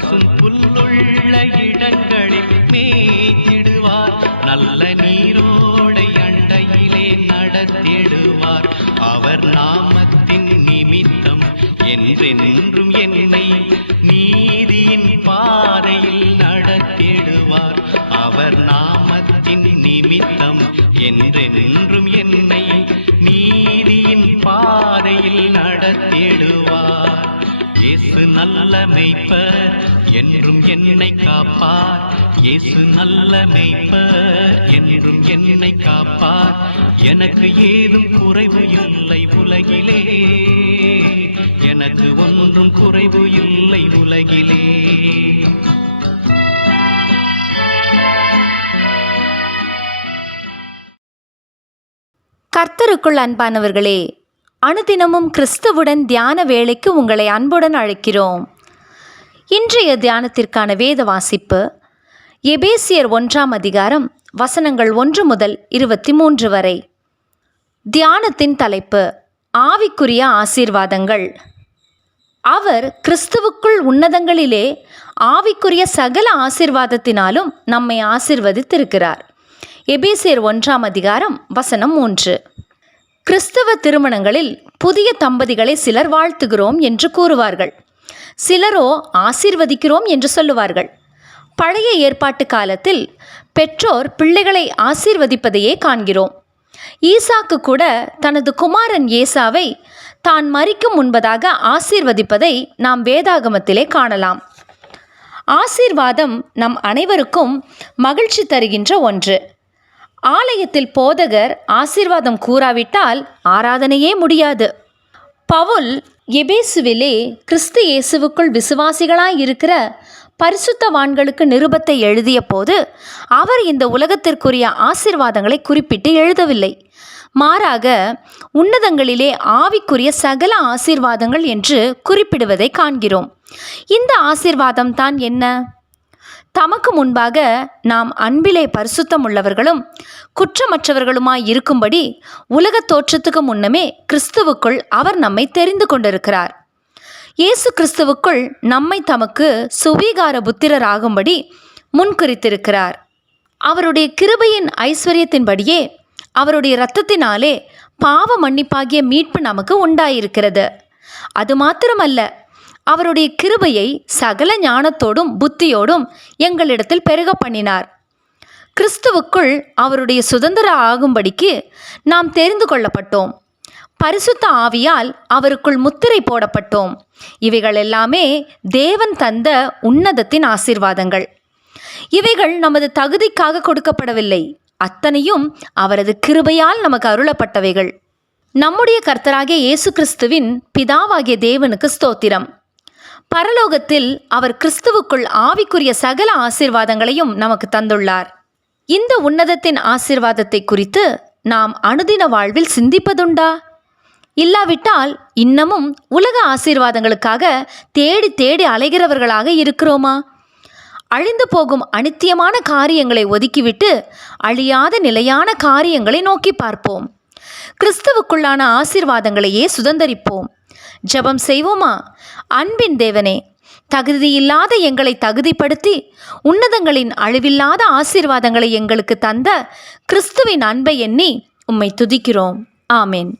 பசும் புல்லுள்ள இடங்களில் மேய்த்திடுவார். நல்ல நீரோடை அண்டையிலே நடத்திடுவார். அவர் நாமத்தின் நிமித்தம் என்றென்றும் என்னை நீதியின் பாதையில் நடத்திடுவார். அவர் நாமத்தின் நிமித்தம் என்றென்றும் என்னை நீதியின் பாதையில் நடத்திடுவார். இயேசு நல்ல மேய்ப்பர், என்றும் என்னை காப்பார். இயேசு நல்ல மேய்ப்பர், என்றும் என்னை காப்பார். எனக்கு ஏதும் குறைவு இல்லை உலகிலே, எனக்கு ஒன்றும் குறைவு இல்லை உலகிலே. கர்த்தருக்குள் அன்பானவர்களே, அனுதினமும் கிறிஸ்துவுடன் தியான வேளைக்கு உங்களை அன்புடன் அழைக்கிறோம். இன்றைய தியானத்திற்கான வேத வாசிப்பு எபேசியர் 1ஆம் அதிகாரம் வசனங்கள் 1 முதல் 23 வரை. தியானத்தின் தலைப்பு ஆவிக்குரிய ஆசீர்வாதங்கள். அவர் கிறிஸ்துவுக்குள் உன்னதங்களிலே ஆவிக்குரிய சகல ஆசீர்வாதத்தினாலும் நம்மை ஆசீர்வதித்திருக்கிறார். எபேசியர் 1ஆம் அதிகாரம் வசனம் 3. கிறிஸ்தவ திருமணங்களில் புதிய தம்பதிகளை சிலர் வாழ்த்துகிறோம் என்று கூறுவார்கள், சிலரோ ஆசீர்வதிக்கிறோம் என்று சொல்லுவார்கள். பழைய ஏற்பாட்டு காலத்தில் பெற்றோர் பிள்ளைகளை ஆசீர்வதிப்பதையே காண்கிறோம். ஈசாக்கு கூட தனது குமாரன் ஏசாவை தான் மரிக்கும் முன்பதாக ஆசீர்வதிப்பதை நாம் வேதாகமத்திலே காணலாம். ஆசீர்வாதம் நம் அனைவருக்கும் மகிழ்ச்சி தருகின்ற ஒன்று. ஆலயத்தில் போதகர் ஆசீர்வாதம் கூறாவிட்டால் ஆராதனையே முடியாது. பவுல் எபேசுவிலே கிறிஸ்து இயேசுவுக்குள் விசுவாசிகளாய் இருக்கிற பரிசுத்தவான்களுக்கு நிருபத்தை எழுதிய போது அவர் இந்த உலகத்திற்குரிய ஆசீர்வாதங்களை குறிப்பிட்டு எழுதவில்லை. மாறாக உன்னதங்களிலே ஆவிக்குரிய சகல ஆசீர்வாதங்கள் என்று குறிப்பிடுவதை காண்கிறோம். இந்த ஆசீர்வாதம் தான் என்ன? தமக்கு முன்பாக நாம் அன்பிலே பரிசுத்தம் உள்ளவர்களும் குற்றமற்றவர்களுமாய் இருக்கும்படி உலக தோற்றத்துக்கு முன்னமே கிறிஸ்துவுக்குள் அவர் நம்மை தெரிந்து கொண்டிருக்கிறார். இயேசு கிறிஸ்துவுக்குள் நம்மை தமக்கு சுவீகார புத்திரராகும்படி முன்குறித்திருக்கிறார். அவருடைய கிருபையின் ஐஸ்வர்யத்தின்படியே அவருடைய இரத்தத்தினாலே பாவ மன்னிப்பாகிய மீட்பு நமக்கு உண்டாயிருக்கிறது. அது மாத்திரமல்ல, அவருடைய கிருபையை சகல ஞானத்தோடும் புத்தியோடும் எங்களிடத்தில் பெருக பண்ணினார். கிறிஸ்துவுக்குள் அவருடைய சுதந்திர ஆகும்படிக்கு நாம் தெரிந்து கொள்ளப்பட்டோம். பரிசுத்த ஆவியால் அவருக்குள் முத்திரை போடப்பட்டோம். இவைகள் எல்லாமே தேவன் தந்த உன்னதத்தின் ஆசீர்வாதங்கள். இவைகள் நமது தகுதிக்காக கொடுக்கப்படவில்லை. அத்தனையும் அவரது கிருபையால் நமக்கு அருளப்பட்டவைகள். நம்முடைய கர்த்தராகிய இயேசு கிறிஸ்துவின் பிதாவாகிய தேவனுக்கு ஸ்தோத்திரம். பரலோகத்தில் அவர் கிறிஸ்துவுக்குள் ஆவிக்குரிய சகல ஆசீர்வாதங்களையும் நமக்கு தந்துள்ளார். இந்த உன்னதத்தின் ஆசீர்வாதத்தை குறித்து நாம் அனுதின வாழ்வில் சிந்திப்பதுண்டா? இல்லாவிட்டால் இன்னமும் உலக ஆசீர்வாதங்களுக்காக தேடி தேடி அலைகிறவர்களாக இருக்கிறோமா? அழிந்து போகும் அனித்தியமான காரியங்களை ஒதுக்கிவிட்டு அழியாத நிலையான காரியங்களை நோக்கி பார்ப்போம். கிறிஸ்துவுக்குள்ளான ஆசீர்வாதங்களையே சுதந்தரிப்போம். ஜெபம் செய்வோமா? அன்பின் தேவனே, தகுதியில்லாத எங்களை தகுதிப்படுத்தி உன்னதங்களின் அழிவில்லாத ஆசீர்வாதங்களை எங்களுக்கு தந்த கிறிஸ்துவின் அன்பை எண்ணி உம்மை துதிக்கிறோம். ஆமென்.